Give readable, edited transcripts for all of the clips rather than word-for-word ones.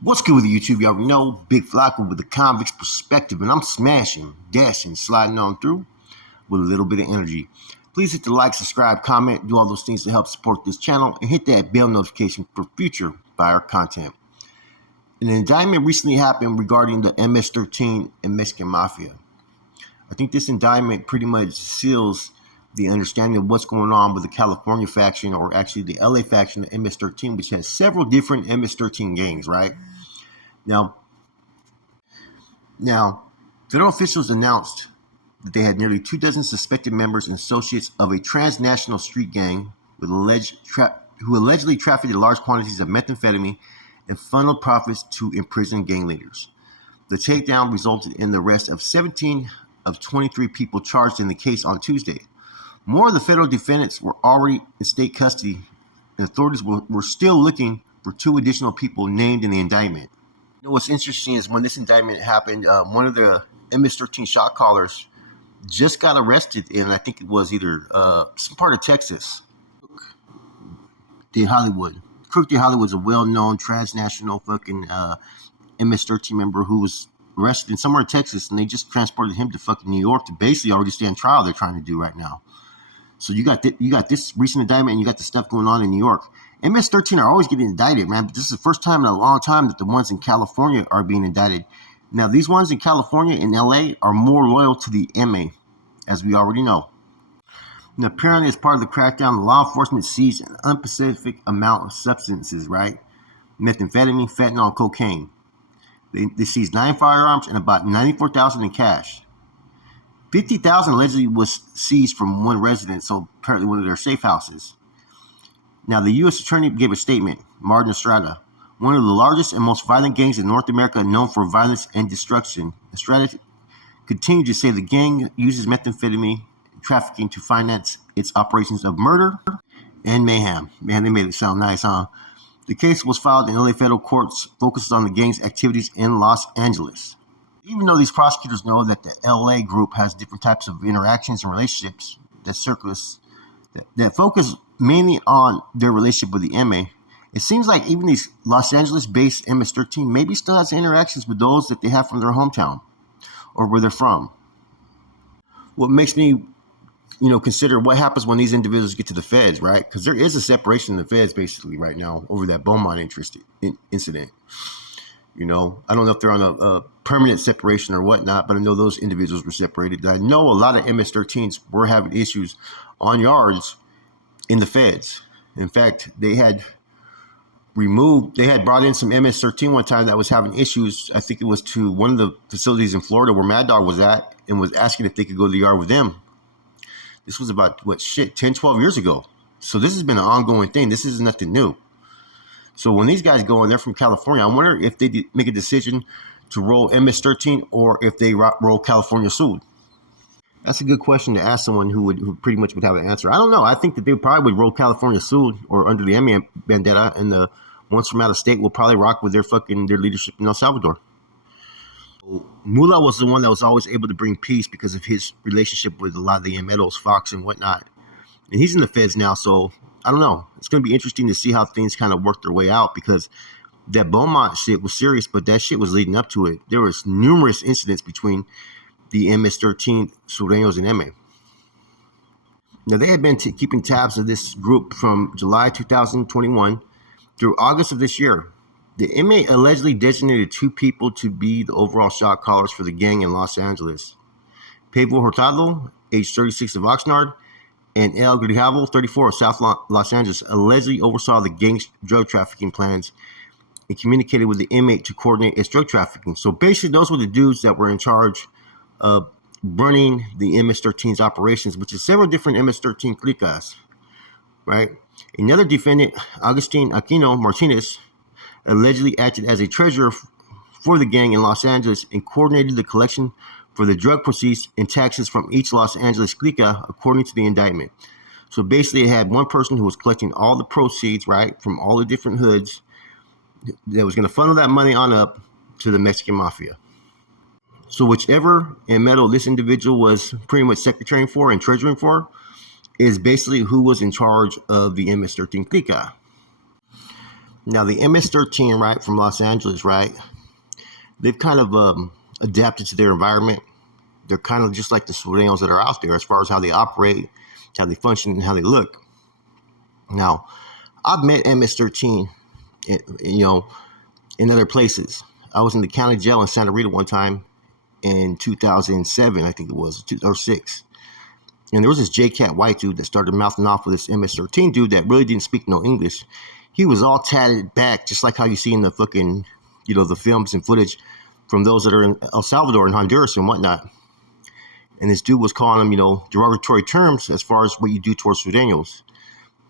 What's good with YouTube? You already know, Big Flocka with the convict's perspective, and I'm smashing, dashing, sliding on through with a little bit of energy. Please hit the like, subscribe, comment, do all those things to help support this channel, and hit that bell notification for future fire content. An indictment recently happened regarding the MS-13 and Mexican Mafia. I think this indictment pretty much seals the understanding of what's going on with the California faction, or actually the LA faction of MS-13, which has several different MS-13 gangs, right? Now, federal officials announced that they had nearly 24 suspected members and associates of a transnational street gang with who allegedly trafficked large quantities of methamphetamine and funneled profits to imprisoned gang leaders. The takedown resulted in the arrest of 17 of 23 people charged in the case on Tuesday. More of the federal defendants were already in state custody, and authorities were still looking for 2 additional people named in the indictment. You know, what's interesting is when this indictment happened, one of the MS-13 shot callers just got arrested in, I think it was either some part of Texas. Crook de Hollywood is a well-known transnational fucking MS-13 member who was arrested in somewhere in Texas, and they just transported him to fucking New York to basically already stand trial they're trying to do right now. So you got this recent indictment, and you got the stuff going on in New York. MS-13 are always getting indicted, man, but this is the first time in a long time that the ones in California are being indicted. Now, these ones in California and LA are more loyal to the MA, as we already know. And apparently, as part of the crackdown, the law enforcement seized an unspecific amount of substances, right? Methamphetamine, fentanyl, cocaine. They seized 9 firearms and about $94,000 in cash. $50,000 allegedly was seized from one residence, so apparently one of their safe houses. Now, the U.S. Attorney gave a statement, Martin Estrada, one of the largest and most violent gangs in North America, known for violence and destruction. Estrada continued to say the gang uses methamphetamine trafficking to finance its operations of murder and mayhem. Man, they made it sound nice, huh? The case was filed in LA federal courts, focused on the gang's activities in Los Angeles. Even though these prosecutors know that the LA group has different types of interactions and relationships that focus mainly on their relationship with the MA, it seems like even these Los Angeles-based MS-13 maybe still has interactions with those that they have from their hometown or where they're from. What makes me, consider what happens when these individuals get to the feds, right? Because there is a separation in the feds basically right now over that Beaumont incident. I don't know if they're on a permanent separation or whatnot, but I know those individuals were separated. I know a lot of MS-13s were having issues on yards in the feds. In fact, they had brought in some MS-13 one time that was having issues. I think it was to one of the facilities in Florida where Mad Dog was at, and was asking if they could go to the yard with them. This was about, 10, 12 years ago. So this has been an ongoing thing. This is nothing new. So when these guys go and they're from California, I wonder if they make a decision to roll MS-13 or if they roll California Sud. That's a good question to ask someone who pretty much would have an answer. I don't know. I think that they probably would roll California Sud or under the MA bandana, and the ones from out of state will probably rock with their leadership in El Salvador. Mula was the one that was always able to bring peace because of his relationship with a lot of the Meadows, Fox, and whatnot. And he's in the feds now, so I don't know. It's going to be interesting to see how things kind of work their way out, because that Beaumont shit was serious, but that shit was leading up to it. There was numerous incidents between the MS-13 Sureños and MA. Now, they had been keeping tabs of this group from July 2021 through August of this year. The MA allegedly designated 2 people to be the overall shot callers for the gang in Los Angeles. Pedro Hurtado, age 36 of Oxnard, and El Grijalvo, 34 of South Los Angeles, allegedly oversaw the gang's drug trafficking plans and communicated with the inmate to coordinate its drug trafficking. So basically, those were the dudes that were in charge of running the MS-13's operations, which is several different MS-13 cliques, right? Another defendant, Agustin Aquino Martinez, allegedly acted as a treasurer for the gang in Los Angeles and coordinated the collection for the drug proceeds and taxes from each Los Angeles clique, according to the indictment. So basically, it had one person who was collecting all the proceeds, right, from all the different hoods, that was going to funnel that money on up to the Mexican Mafia. So whichever medal this individual was pretty much secretarying for and treasuring for is basically who was in charge of the MS-13 clique. Now the MS-13, right, from Los Angeles, right, they've kind of adapted to their environment. They're kind of just like the Sureños that are out there as far as how they operate, how they function, and how they look. Now, I've met MS-13, in other places. I was in the county jail in Santa Rita one time in 2007, I think it was, or 6. And there was this J-Cat white dude that started mouthing off with this MS-13 dude that really didn't speak no English. He was all tatted back, just like how you see in the fucking, the films and footage from those that are in El Salvador and Honduras and whatnot. And this dude was calling him, derogatory terms as far as what you do towards Sureños.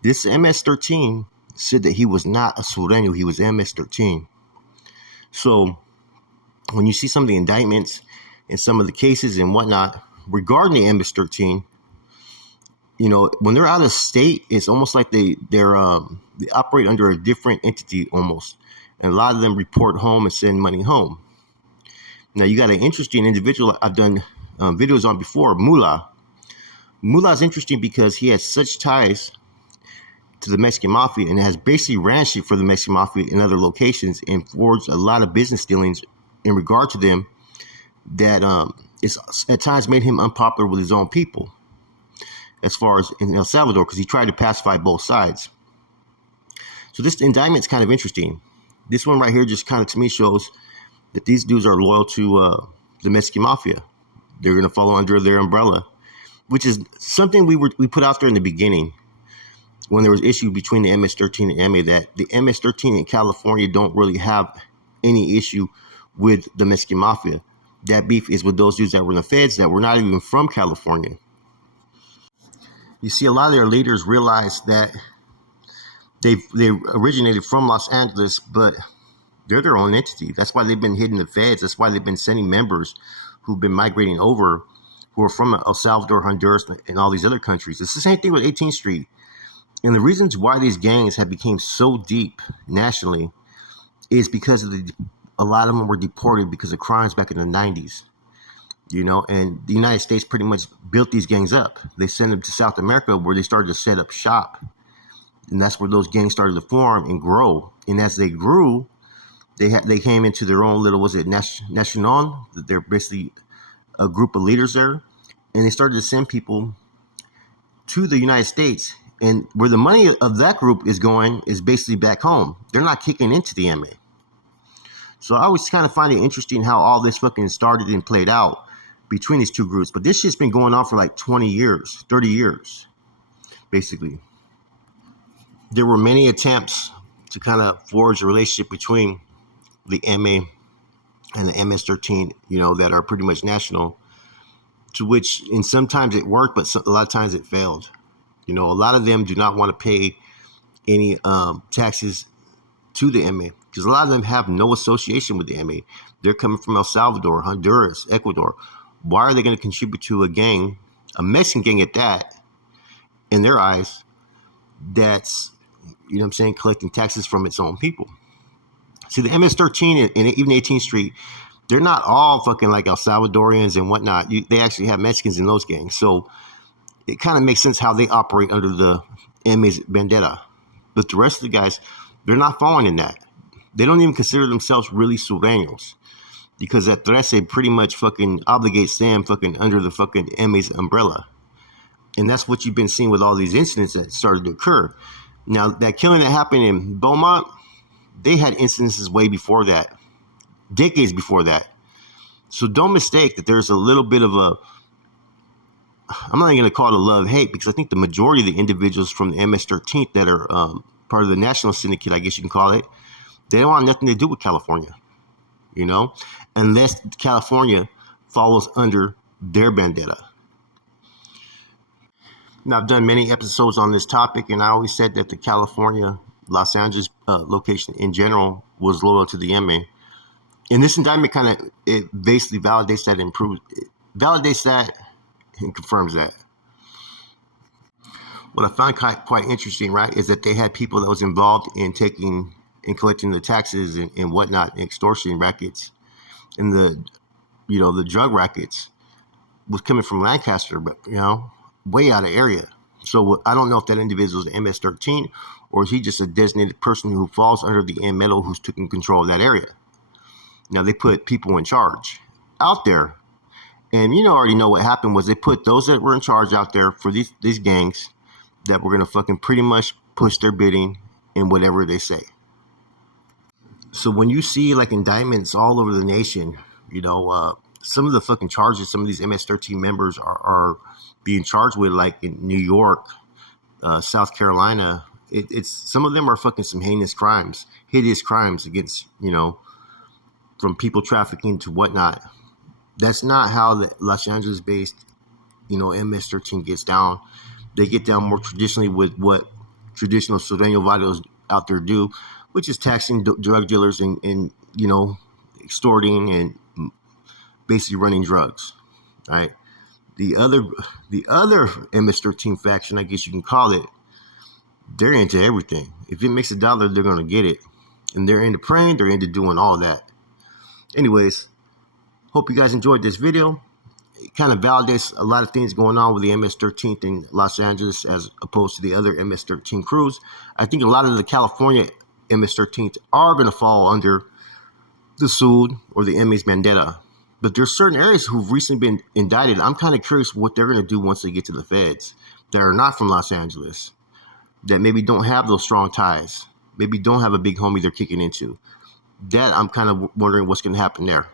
This MS-13 said that he was not a Sureño, he was MS-13. So when you see some of the indictments and some of the cases and whatnot regarding the MS-13, when they're out of state, it's almost like they operate under a different entity almost. And a lot of them report home and send money home. Now, you got an interesting individual I've done videos on before, Mullah. Mullah is interesting because he has such ties to the Mexican Mafia and has basically ran shit for the Mexican Mafia in other locations and forged a lot of business dealings in regard to them that it's at times made him unpopular with his own people as far as in El Salvador, because he tried to pacify both sides. So this indictment is kind of interesting. This one right here just kind of to me shows that these dudes are loyal to the Mexican Mafia. They're going to follow under their umbrella, which is something we put out there in the beginning when there was issue between the MS-13 and MA, that the MS-13 in California don't really have any issue with the Mexican Mafia. That beef is with those dudes that were in the feds that were not even from California. You see, a lot of their leaders realize that they originated from Los Angeles, but they're their own entity. That's why they've been hitting the feds. That's why they've been sending members who've been migrating over, who are from El Salvador, Honduras, and all these other countries. It's the same thing with 18th Street. And the reasons why these gangs have become so deep nationally is because of a lot of them were deported because of crimes back in the 90s. And the United States pretty much built these gangs up. They sent them to South America where they started to set up shop. And that's where those gangs started to form and grow. And as they grew, they came into their own little, Nacional? They're basically a group of leaders there. And they started to send people to the United States. And where the money of that group is going is basically back home. They're not kicking into the MA. So I always kind of find it interesting how all this fucking started and played out between these two groups. But this shit's been going on for like 20 years, 30 years, basically. There were many attempts to kind of forge a relationship between the MA and the MS-13, that are pretty much national, to which, and sometimes it worked, but a lot of times it failed. A lot of them do not want to pay any taxes to the MA because a lot of them have no association with the MA. They're coming from El Salvador, Honduras, Ecuador. Why are they going to contribute to a gang, a Mexican gang at that, in their eyes, that's, collecting taxes from its own people? See, the MS-13 and even 18th Street, they're not all fucking like El Salvadorians and whatnot. They actually have Mexicans in those gangs. So it kind of makes sense how they operate under the MA's vendetta. But the rest of the guys, they're not following in that. They don't even consider themselves really Sureños because that Trece pretty much fucking obligates them fucking under the fucking MA's umbrella. And that's what you've been seeing with all these incidents that started to occur. Now, that killing that happened in Beaumont, they had incidences way before that, decades before that. So don't mistake that there's a little bit of a, I'm not even going to call it a love-hate because I think the majority of the individuals from the MS-13 that are part of the national syndicate, I guess you can call it, they don't want nothing to do with California, unless California follows under their vendetta. Now, I've done many episodes on this topic, and I always said that the California, Los Angeles location in general was loyal to the MA. And this indictment it basically validates that and confirms that. What I found quite interesting, right, is that they had people that was involved in taking and collecting the taxes and whatnot, extortion rackets, and the drug rackets was coming from Lancaster, but way out of area. So I don't know if that individual is MS-13 or is he just a designated person who falls under the MLO who's taking control of that area. Now they put people in charge out there, and already know what happened was they put those that were in charge out there for these gangs that were gonna fucking pretty much push their bidding in whatever they say. So when you see like indictments all over the nation, some of the fucking charges some of these MS-13 members are being charged with, like in New York, South Carolina, it's some of them are fucking some hideous crimes against, from people trafficking to whatnot. That's not how the Los Angeles-based, MS-13 gets down. They get down more traditionally with what traditional Sureño Varios out there do, which is taxing drug dealers and extorting and basically running drugs, right? The other MS-13 faction, I guess you can call it, they're into everything. If it makes a dollar, they're gonna get it, and they're into praying. They're into doing all that. Anyways, hope you guys enjoyed this video. It kind of validates a lot of things going on with the MS-13 in Los Angeles as opposed to the other MS-13 crews. I think a lot of the California MS-13s are going to fall under the SUD or the MS Bandera. But there's certain areas who've recently been indicted. I'm kind of curious what they're going to do once they get to the feds that are not from Los Angeles, that maybe don't have those strong ties, maybe don't have a big homie they're kicking into. That I'm kind of wondering what's going to happen there.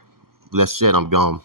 That's it. I'm gone.